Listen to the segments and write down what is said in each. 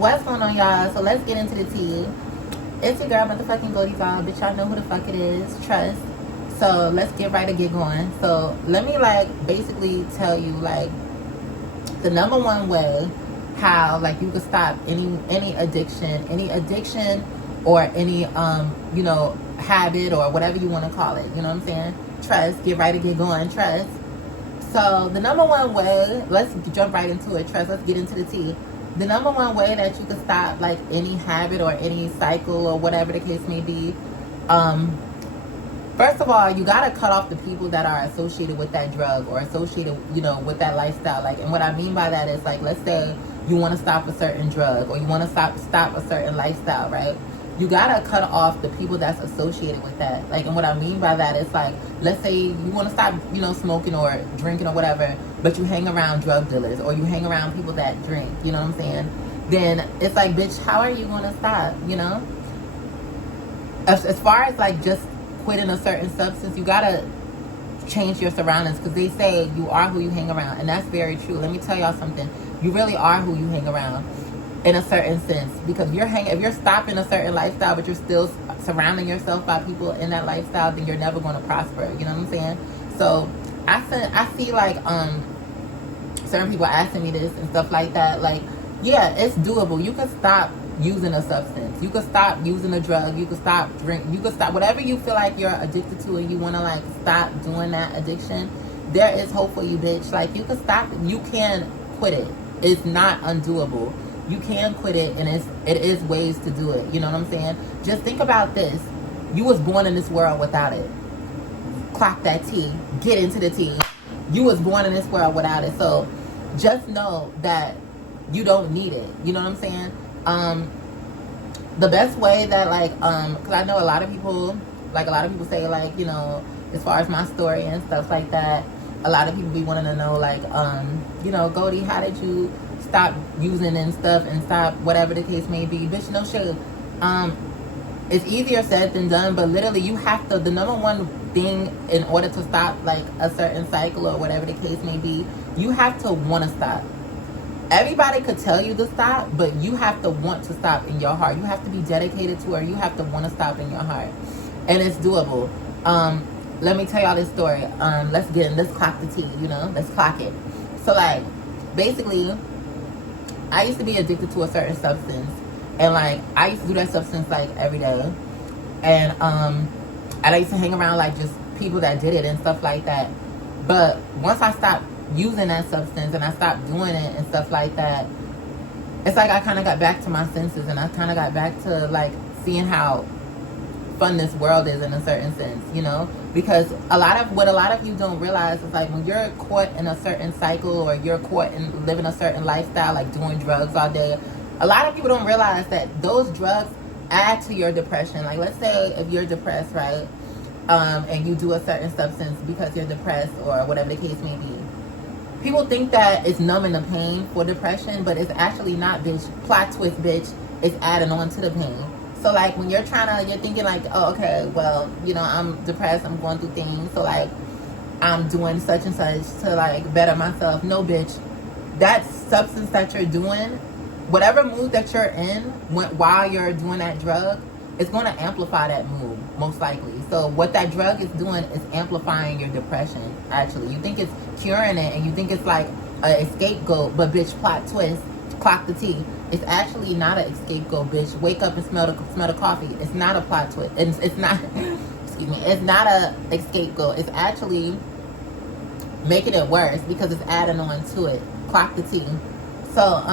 What's going on, y'all? So let's get into the tea. It's your girl, motherfucking Goldie Vibe. Bitch, y'all know who the fuck it is. Trust. So let's get right to get going. So let me basically tell you the number one way how you can stop any addiction or any habit or whatever you want to call it. You know what I'm saying? Trust. Get right to get going. Trust. So the number one way, let's jump right into it. Trust. Let's get into the tea. The number one way that you can stop any habit or any cycle or whatever the case may be, first of all, you gotta cut off the people that are associated with that drug or associated, with that lifestyle. And what I mean by that is let's say you want to stop a certain drug or you want to stop a certain lifestyle, right? You gotta cut off the people that's associated with that. And what I mean by that is let's say you want to stop, smoking or drinking or whatever, but you hang around drug dealers or you hang around people that drink, you know what I'm saying? Then it's bitch, how are you gonna stop, As far as just quitting a certain substance, you gotta change your surroundings, because they say you are who you hang around, and that's very true. Let me tell y'all something. You really are who you hang around in a certain sense, because if you're stopping a certain lifestyle but you're still surrounding yourself by people in that lifestyle, then you're never going to prosper. You know what I'm saying? So I see certain people asking me this and stuff like that. Yeah, it's doable. You can stop using a substance. You can stop using a drug. You can stop drinking. You can stop whatever you feel like you're addicted to, and you want to stop doing that addiction. There is hope for you, bitch. You can stop it. You can quit it. It's not undoable. You can quit it, and it is ways to do it. You know what I'm saying? Just think about this. You was born in this world without it. Clock that T. Get into the T. You was born in this world without it. So just know that you don't need it. You know what I'm saying? The best way that because I know a lot of people say as far as my story and stuff like that, a lot of people be wanting to know Goldie, how did you stop using and stuff and stop whatever the case may be? Bitch, no shit. It's easier said than done, but literally you have to, the number one thing in order to stop a certain cycle or whatever the case may be, you have to want to stop. Everybody could tell you to stop, but you have to want to stop in your heart. You have to be dedicated to it. You have to want to stop in your heart, and it's doable. Let me tell y'all this story. Let's clock the T. Let's clock it. So basically, I used to be addicted to a certain substance, and I used to do that substance every day, and I used to hang around just people that did it and stuff like that. But once I stopped using that substance and I stopped doing it and stuff like that, it's I kind of got back to my senses, and I kind of got back to seeing how fun this world is in a certain sense, because what a lot of you don't realize is when you're caught in a certain cycle or you're caught in living a certain lifestyle, doing drugs all day, a lot of people don't realize that those drugs add to your depression. Let's say if you're depressed, right, and you do a certain substance because you're depressed or whatever the case may be, people think that it's numbing the pain for depression, but it's actually not, bitch. Plot twist, bitch. It's adding on to the pain. So when you're thinking oh, okay, well, I'm depressed, I'm going through things, so I'm doing such and such to better myself. No, bitch. That substance that you're doing, whatever mood that you're in while you're doing that drug, it's going to amplify that mood, most likely. So what that drug is doing is amplifying your depression, actually. You think it's curing it, and you think it's a scapegoat, but bitch, plot twist, clock the T. It's actually not an scapegoat, bitch. Wake up and smell the coffee. It's not a plot twist. It's not, excuse me, it's not a scapegoat. It's actually making it worse because it's adding on to it. Clock the T. So,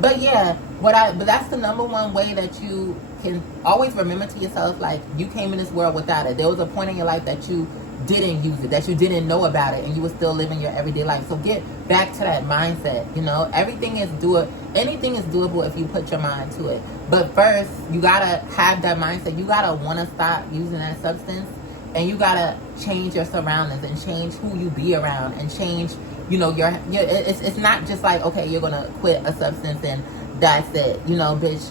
but yeah, but that's the number one way that you can always remember to yourself, you came in this world without it. There was a point in your life that you didn't use it, that you didn't know about it, and you were still living your everyday life. So get back to that mindset. Anything is doable if you put your mind to it. But first, you gotta have that mindset. You gotta want to stop using that substance, and you gotta change your surroundings and change who you be around and change it's not just okay, you're gonna quit a substance and that's it, bitch.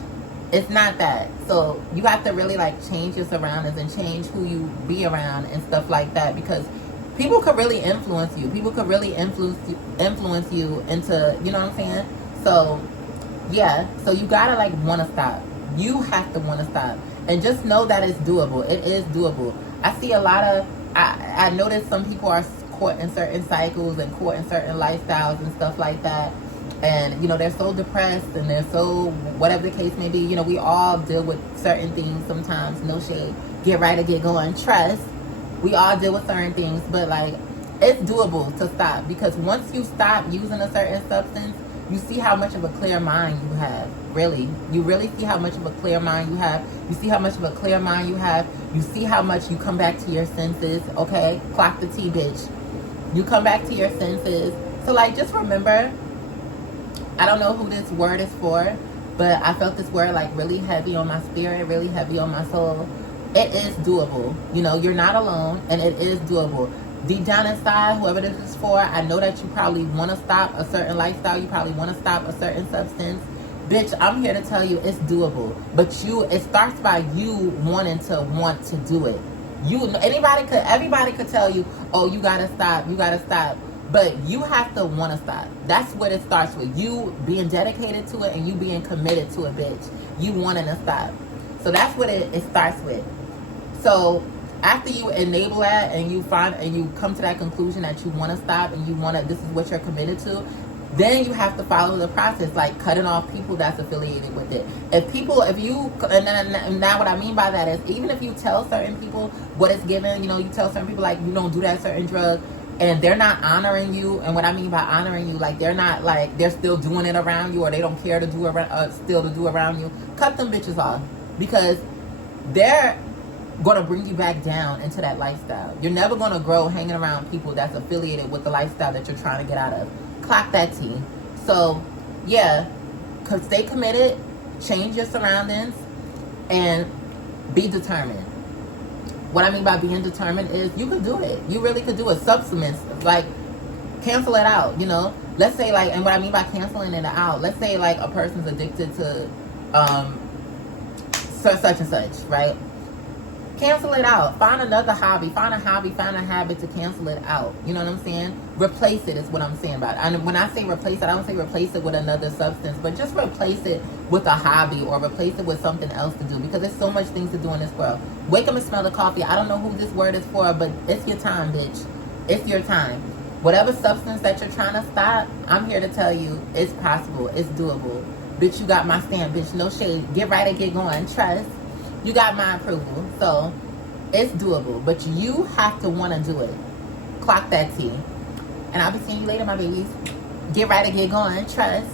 It's not that. So you have to really change your surroundings and change who you be around and stuff like that, because people could really influence you. People could really influence you into, you know what I'm saying? So Yeah, so you gotta like want to stop. You have to want to stop, and just know that it's doable. It is doable. I see a lot of. I notice some people are caught in certain cycles and caught in certain lifestyles and stuff like that, and they're so depressed and they're so whatever the case may be. We all deal with certain things sometimes. No shade. Get right or get going. Trust. We all deal with certain things, but like it's doable to stop, because once you stop using a certain substance, you see how much of a clear mind you have. Really, you really see how much of a clear mind you have. You see how much of a clear mind you have. You see how much you come back to your senses. Okay, clock the T, bitch. You come back to your senses. So like, just remember, I don't know who this word is for, but I felt this word like really heavy on my spirit, really heavy on my soul. It is doable. You're not alone, and it is doable. Deep down inside, whoever this is for, I know that you probably want to stop a certain lifestyle. You probably want to stop a certain substance. Bitch, I'm here to tell you it's doable. But it starts by you wanting to want to do it. Everybody could tell you, oh, you gotta stop. But you have to want to stop. That's what it starts with. You being dedicated to it and you being committed to it, bitch. You wanting to stop. So that's what it starts with. So after you enable that and you come to that conclusion that you want to stop and this is what you're committed to, then you have to follow the process, like cutting off people that's affiliated with it. And now what I mean by that is, even if you tell certain people what it's given, you tell certain people like you don't do that certain drug, and they're not honoring you. And what I mean by honoring you, like they're not like they're still doing it around you, or they don't care to do around you. Cut them bitches off, because they're going to bring you back down into that lifestyle. You're never going to grow hanging around people that's affiliated with the lifestyle that you're trying to get out of. Clock that T. So, yeah, stay committed, change your surroundings, and be determined. What I mean by being determined is you could do it. You really could do it. Substance, like, cancel it out, Let's say, like, and what I mean by canceling it out, let's say, like, a person's addicted to such and such, right? Cancel it out. Find another hobby. Find a habit to cancel it out. You know what I'm saying? Replace it is what I'm saying about it. And when I say replace it, I don't say replace it with another substance, but just replace it with a hobby, or replace it with something else to do, because there's so much things to do in this world. Wake up and smell the coffee. I don't know who this word is for, but it's your time, bitch. It's your time. Whatever substance that you're trying to stop, I'm here to tell you it's possible. It's doable. Bitch, you got my stamp, bitch. No shade. Get right and get going. Trust. You got my approval. So it's doable, but you have to want to do it. Clock that T. And I'll be seeing you later, my babies. Get right and get going. Trust.